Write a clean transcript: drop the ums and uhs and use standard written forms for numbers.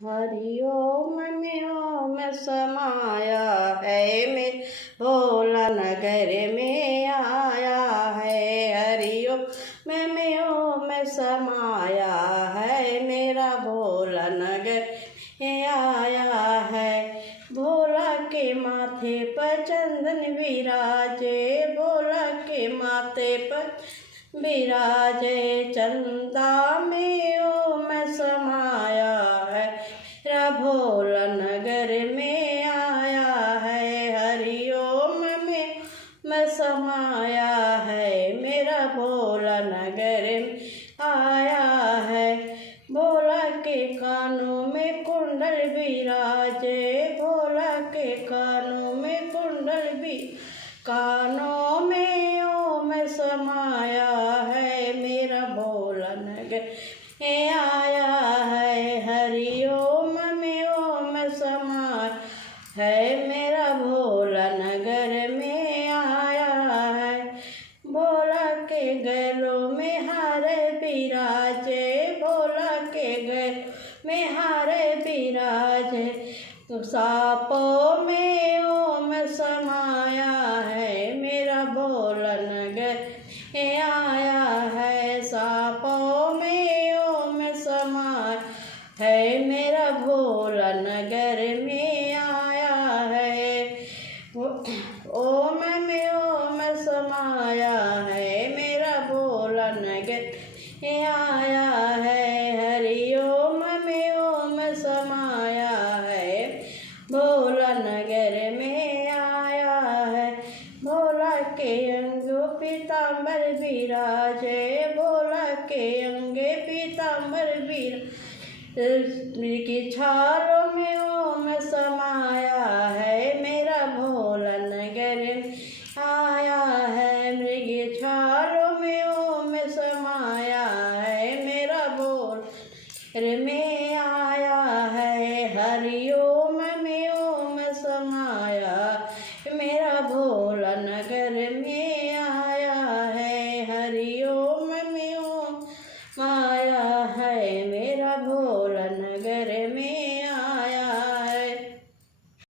हरि ओम में ओम समाया है, मेरे भोला नगर में आया है। हरि ओम में ओम समाया है, मेरा भोला नगर में आया है। भोला के माथे पर चंदन विराजे, भोला के माथे पर विराजे, चंदा में ओम समाया है, मेरा भोला नगर में आया है। हरि ओम में समाया है, मेरा भोला नगर में आया है। भोला के कानों में कुंडल विराजे, भोला के कानों में कुंडल भी, कानों में ओम समाया है, मेरा भोला नगर में आया है। हरि ओम में ओम समाया है, मेरा भोला नगर में आया है। भोला के गलों में हार विराजे, भोला के गलों में हार विराजे, तो सांपों में ओम समाया है, मेरा भोला नगर में आया है। सांपों में ओम समाया है, मेरा भोला नगर में आया है। ओम में ओम समाया है, मेरा भोला नगर में आया है। हरि ओम में ओम समाया है, भोला नगर में आया है। भोला के अंगों पीताम्बर विराजे, भोला के अंगे पीताम्बर विराजे, की छालों में ओम समाया है, मेरा भोला नगर में आया है। मृग छालों में ओम समाया है, मेरा भोला नगर में